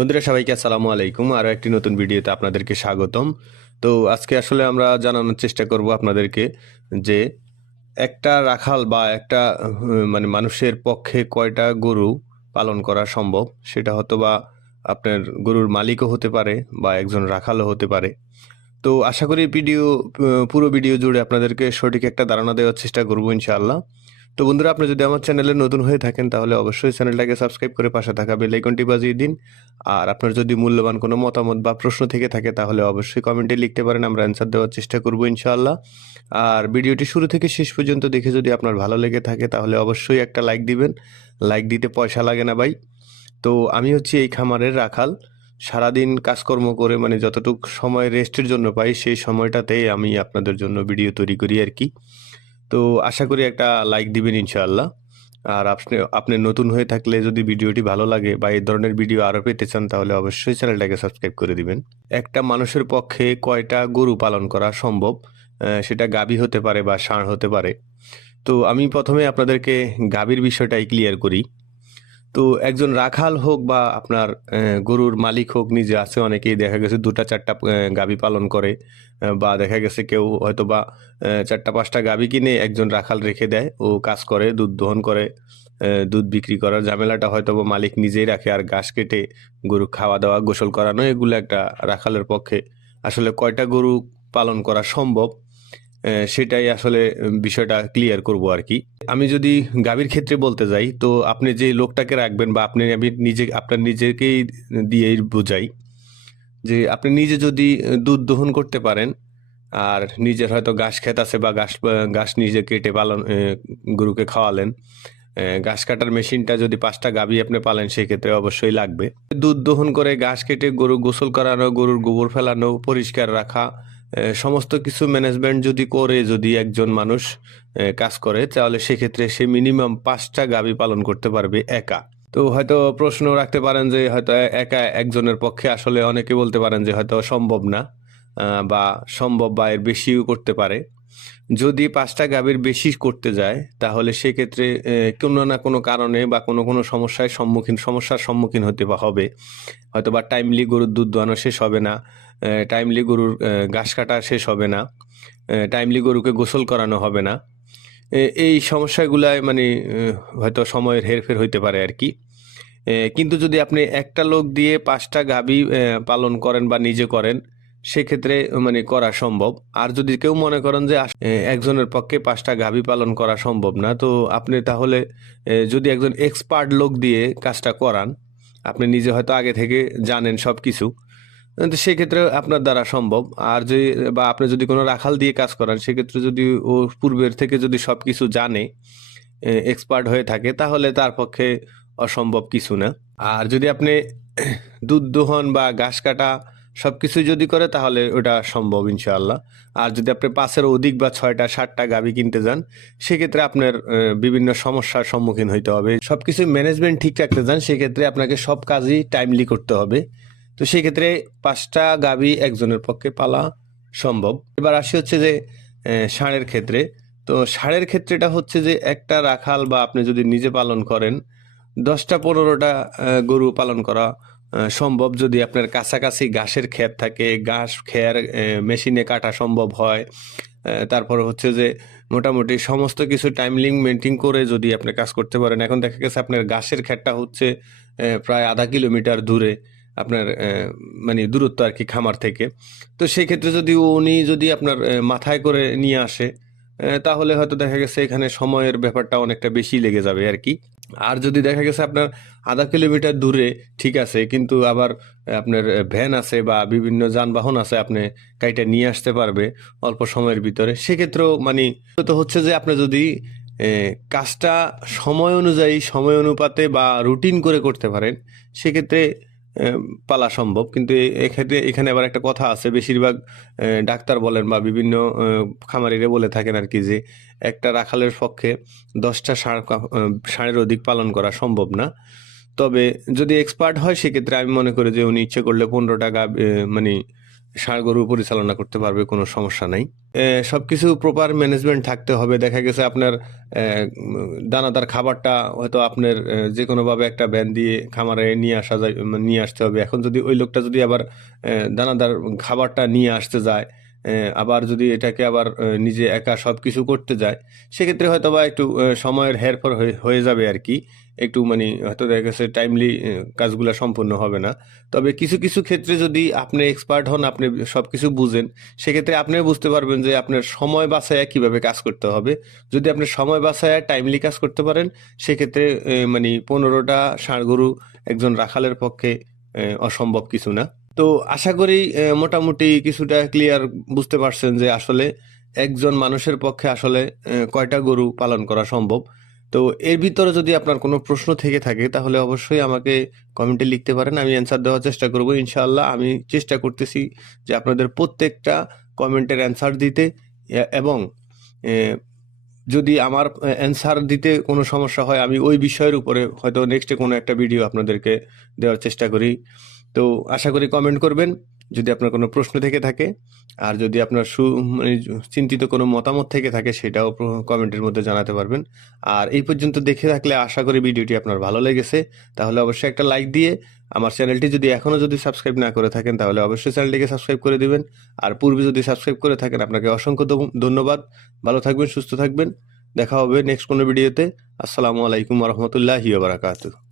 বন্ধুরা সবাইকে আসসালামু আলাইকুম। আরও একটি নতুন ভিডিওতে আপনাদেরকে স্বাগতম। তো আজকে আসলে আমরা জানানোর চেষ্টা করব আপনাদেরকে যে একটা রাখাল বা একটা মানে মানুষের পক্ষে কয়টা গরু পালন করা সম্ভব, সেটা হয়তো বা আপনার গরুর মালিকও হতে পারে বা একজন রাখালও হতে পারে। তো আশা করি পুরো ভিডিও জুড়ে আপনাদেরকে সঠিক একটা ধারণা দেওয়ার চেষ্টা করব ইনশাআল্লাহ। তো বন্ধুরা, আপনি যদি আমার চ্যানেলে নতুন হয়ে থাকেন তাহলে অবশ্যই চ্যানেলটাকে সাবস্ক্রাইব করে পাশে থাকা বেল আইকনটি বাজিয়ে দিন। আর আপনার যদি মূল্যবান কোনো মতামত বা প্রশ্ন থেকে থাকে তাহলে অবশ্যই কমেন্টে লিখতে পারেন, আমরা অ্যান্সার দেওয়ার চেষ্টা করব ইনশাআল্লাহ। আর ভিডিওটি শুরু থেকে শেষ পর্যন্ত দেখে যদি আপনার ভালো লেগে থাকে তাহলে অবশ্যই একটা লাইক দিবেন। লাইক দিতে পয়সা লাগে না ভাই। তো আমি হচ্ছি এই খামারের রাখাল। সারাদিন কাজকর্ম করে মানে যতটুকু সময় রেস্টের জন্য পাই সেই সময়টাতেই আমি আপনাদের জন্য ভিডিও তৈরি করি আর কি। তো আশা করি একটা লাইক দিবেন ইনশাআল্লাহ। আর আপনি নতুন হয়ে থাকলে যদি ভিডিওটি ভালো লাগে বা এই ধরনের ভিডিও আরও পেতে চান তাহলে অবশ্যই চ্যানেলটাকে সাবস্ক্রাইব করে দিবেন। একটা মানুষের পক্ষে কয়টা গরু পালন করা সম্ভব, সেটা গাভী হতে পারে বা ষাঁড় হতে পারে। তো আমি প্রথমে আপনাদেরকে গাভীর বিষয়টাই ক্লিয়ার করি। তো একজন রাখাল হোক বা আপনার গরুর মালিক হোক, নিজে আছে অনেকেই দেখা গেছে ২টা ৪টা গাভী পালন করে, বা দেখা গেছে কেউ হয়তোবা ৪টা ৫টা গাভী কিনে একজন রাখাল রেখে দেয়। ও কাজ করে, দুধ দহন করে, দুধ বিক্রি করার ঝামেলাটা হয়তোবা মালিক নিজেই রাখে। আর ঘাস কেটে গরু খাওয়া-দাওয়া, গোসল করানো, এগুলো একটা রাখালের পক্ষে আসলে কয়টা গরু পালন করা সম্ভব, সেটাই আসলে বিষয়টা ক্লিয়ার করব আরকি। আমি যদি গাভীর ক্ষেত্রে বলতে যাই, তো আপনি যে লোকটাকে রাখবেন বা আমি আপনার নিজেকেই দিয়েই বুঝাই যে আপনি নিজে যদি দুধ দহন করতে পারেন, আর নিজের হয়তো ঘাস ক্ষেত আছে বা ঘাস নিজে কেটে গরুকে খাওয়ালেন। ঘাস কাটার মেশিনটা যদি ৫টা গাভী আপনি পালেন সেক্ষেত্রে অবশ্যই লাগবে। দুধ দহন করে ঘাস কেটে গরু গোসল করানো, গরুর গোবর ফেলানো, পরিষ্কার রাখা, সমস্ত কিছু ম্যানেজমেন্ট যদি একজন মানুষ কাজ করে তাহলে সেক্ষেত্রে সে মিনিমাম ৫টা গাভী পালন করতে পারবে একা। তো হয়তো প্রশ্ন রাখতে পারেন যে হয়তো একা একজনের পক্ষে আসলে অনেকে বলতে পারেন যে হয়তো সম্ভব না, বা সম্ভব বা এর বেশিও করতে পারে। যদি ৫টা গাভীর বেশি করতে যায় তাহলে সেক্ষেত্রে কোনো না কোনো কারণে বা কোনো সমস্যার সম্মুখীন হতে হবে। হয়তোবা টাইমলি গরুর দুধ দোয়ানো শেষ হবে না, টাইমলি গরুর ঘাস কাটা শেষ হবে না, টাইমলি গরুকে গোসল করানো হবে না। এই সমস্যাগুলায় মানে হয়তো সময়ের হেরফের হইতে পারে আরকি। কিন্তু যদি আপনি একটা লোক দিয়ে ৫টা গাভী পালন করেন বা নিজে করেন, সেক্ষেত্রে মানে করা সম্ভব। আর যদি কেউ মনে করেন যে একজনের পক্ষে ৫টা গাভী পালন করা সম্ভব না, তো আপনি তাহলে যদি একজন এক্সপার্ট লোক দিয়ে কাজটা করান, আপনি নিজে হয়তো আগে থেকে জানেন সবকিছু, তো সেক্ষেত্রে আপনার দ্বারা সম্ভব। আর বা আপনি যদি কোনো রাখাল দিয়ে কাজ করান, সেক্ষেত্রে যদি ও পূর্বের থেকে যদি সবকিছু জানে, এক্সপার্ট হয়ে থাকে, তাহলে তার পক্ষে অসম্ভব কিছু না। আর যদি আপনি দুধ দোহন বা ঘাস কাটা সবকিছু যদি করে তাহলে ওটা সম্ভব ইনশাআল্লাহ। আর যদি আপনি ৫-এর অধিক বা ৬টা ৭টা গাভী কিনতে যান, সেক্ষেত্রে আপনার বিভিন্ন সমস্যার সম্মুখীন হইতে হবে। সবকিছু ম্যানেজমেন্ট ঠিক রাখতে যান, সেক্ষেত্রে আপনাকে সব কাজই টাইমলি করতে হবে। তো সেক্ষেত্রে ৫টা গাভী একজনের পক্ষে পালা সম্ভব। এবার আসি হচ্ছে যে ষাঁড়ের ক্ষেত্রে। তো ষাঁড়ের ক্ষেত্রেটা হচ্ছে যে একটা রাখাল বা আপনি যদি নিজে পালন করেন, ১০টা ১৫টা গরু পালন করা সম্ভব যদি আপনার কাছাকাছি ঘাসের ক্ষেত থাকে, ঘাস খের মেশিনে কাটা সম্ভব হয়। তারপর হচ্ছে যে মোটামুটি সমস্ত কিছু টাইমলিং মেইনটেইন করে যদি আপনি কাজ করতে পারেন। এখন দেখা গেছে আপনার ঘাসের ক্ষেতটা হচ্ছে প্রায় ০.৫ কিলোমিটার দূরে, আপনার মানে দূরত্ব আরকি খামার থেকে। তো সেক্ষেত্রে উনি যদি আপনার মাথায় করে নিয়ে আসে, তাহলে হয়তো দেখা গেছে এখানে সময়ের ব্যাপারটা অনেকটা বেশি লেগে যাবে আরকি। আর যদি দেখা গেছে আপনার ০.৫ কিলোমিটার দূরে, ঠিক আছে, কিন্তু আবার আপনার ভ্যান আছে বা বিভিন্ন যানবাহন আছে, আপনি গাড়িটা নিয়ে আসতে পারবে অল্প সময়ের ভিতরে। সেক্ষেত্রেও মানে তো হচ্ছে যে আপনি যদি কাজটা সময় অনুযায়ী, সময় অনুপাতে বা রুটিন করে করতে পারেন, সেক্ষেত্রে পালা সম্ভব। কিন্তু এক্ষেত্রে এখানে আবার একটা কথা আছে, বেশিরভাগ ডাক্তার বলেন বা বিভিন্ন খামারিরা বলে থাকেন আরকি যে একটা রাখালের পক্ষে ১০টা ষাঁড়ের অধিক পালন করা সম্ভব না। তবে যদি এক্সপার্ট হয় সেক্ষেত্রে আমি মনে করি যে উনি ইচ্ছে করলে ১৫টা মানে ষাঁড় গরু পরিচালনা করতে পারবে, কোনো সমস্যা নাই। সবকিছু প্রপার ম্যানেজমেন্ট থাকতে হবে। দেখা গেছে আপনার দানাদার খাবারটা হয়তো আপনার যে কোনোভাবে একটা ভ্যান দিয়ে খামারে নিয়ে আসা যায়, নিয়ে আসতে হবে। এখন যদি ওই লোকটা যদি আবার দানাদার খাবারটা নিয়ে আসতে যায়, আবার যদি এটাকে আবার নিজে একা সব কিছু করতে যায়, সেক্ষেত্রে হয়তো বা একটু সময়ের হেরফের হয়ে যাবে আর কি। একটু মানে হয়তো দেখা গেছে টাইমলি কাজগুলো সম্পূর্ণ হবে না। তবে কিছু কিছু ক্ষেত্রে যদি আপনি এক্সপার্ট হন, আপনি সব কিছু বুঝেন, সেক্ষেত্রে আপনিও বুঝতে পারবেন যে আপনার সময় বাঁচায় কিভাবে কাজ করতে হবে। যদি আপনি সময় বাঁচায় টাইমলি কাজ করতে পারেন, সেক্ষেত্রে মানে 15টা ষাঁড় গরু একজন রাখালের পক্ষে অসম্ভব কিছু না। তো আশা করি মোটামুটি কিছুটা ক্লিয়ার বুঝতে পারছেন যে আসলে একজন মানুষের পক্ষে আসলে কয়টা গরু পালন করা সম্ভব। তো এর ভিতরে যদি আপনার কোনো প্রশ্ন থেকে থাকে তাহলে অবশ্যই আমাকে কমেন্টে লিখতে পারেন, আমি অ্যান্সার দেওয়ার চেষ্টা করব ইনশাআল্লাহ। আমি চেষ্টা করতেছি যে আপনাদের প্রত্যেকটা কমেন্টের অ্যান্সার দিতে, এবং যদি আমার অ্যান্সার দিতে কোনো সমস্যা হয়, আমি ওই বিষয়ের উপরে হয়তো নেক্সটে কোনো একটা ভিডিও আপনাদেরকে দেওয়ার চেষ্টা করি। তো আশা করি কমেন্ট করবেন যদি আপনার কোনো প্রশ্ন থেকে থাকে। আর যদি আপনার মানে চিন্তিত কোনো মতামত থেকে থাকে, সেটাও কমেন্টের মধ্যে জানাতে পারবেন। আর এই পর্যন্ত দেখে থাকলে আশা করি ভিডিওটি আপনার ভালো লেগেছে। তাহলে অবশ্যই একটা লাইক দিয়ে আমার চ্যানেলটি যদি এখনও যদি সাবস্ক্রাইব না করে থাকেন, তাহলে অবশ্যই চ্যানেলটিকে সাবস্ক্রাইব করে দিবেন। আর পূর্বে যদি সাবস্ক্রাইব করে থাকেন, আপনাকে অসংখ্য ধন্যবাদ। ভালো থাকবেন, সুস্থ থাকবেন। দেখা হবে নেক্সট কোনো ভিডিওতে। আসসালামু আলাইকুম ওয়া রাহমাতুল্লাহি ওয়া বারাকাতুহু।